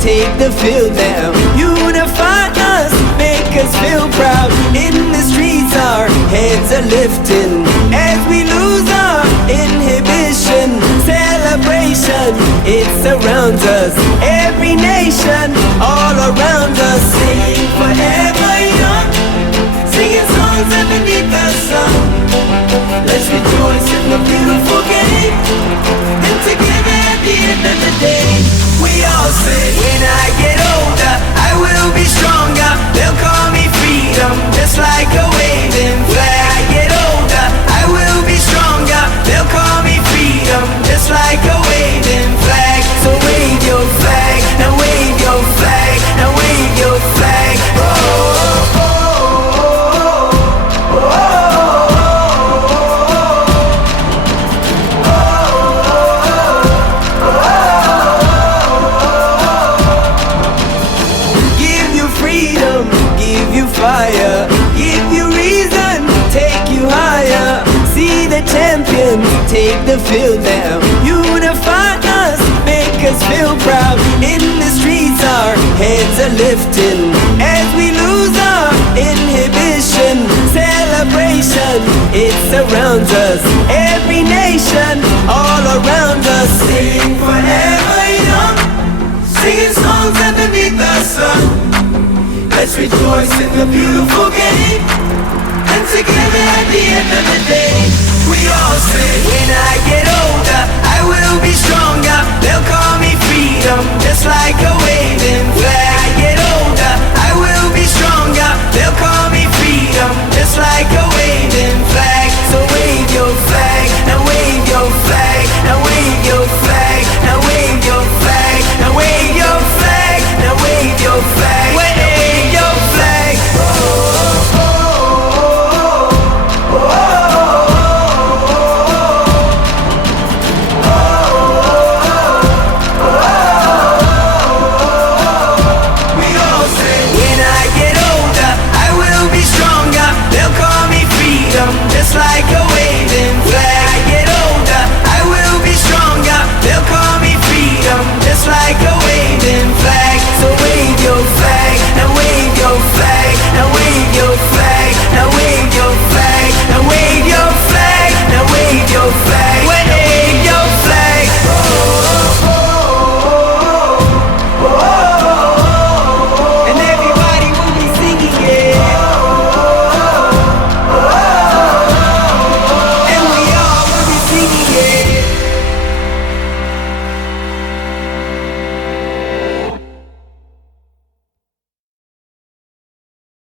take the field now. Unify us, make us feel proud. In the streets our heads are lifting as we lose our inhibition. Celebration, it surrounds us. Every nation, all around us. Sing forever young, singing songs underneath the sun. Let's rejoice in the beautiful game, and together at the end of the day, we all say, when I get older, I will be stronger. They'll call me freedom, just like a waving flag. I get older, I will be stronger. They'll call me freedom, just like a waving flag. So wave your flag, now wave your flag, now wave your flag. Oh, oh, oh, oh, oh, oh. Fire, give you reason, take you higher. See the champions, take the field now. Unify us, make us feel proud. In the streets our heads are lifting as we lose our inhibition. Celebration, it surrounds us. Every nation, all around us. Sing forever young, singing songs underneath the sun. Let's rejoice in the beautiful game, and together at the end of the day, we all say, when I get older, I will be stronger. They'll call me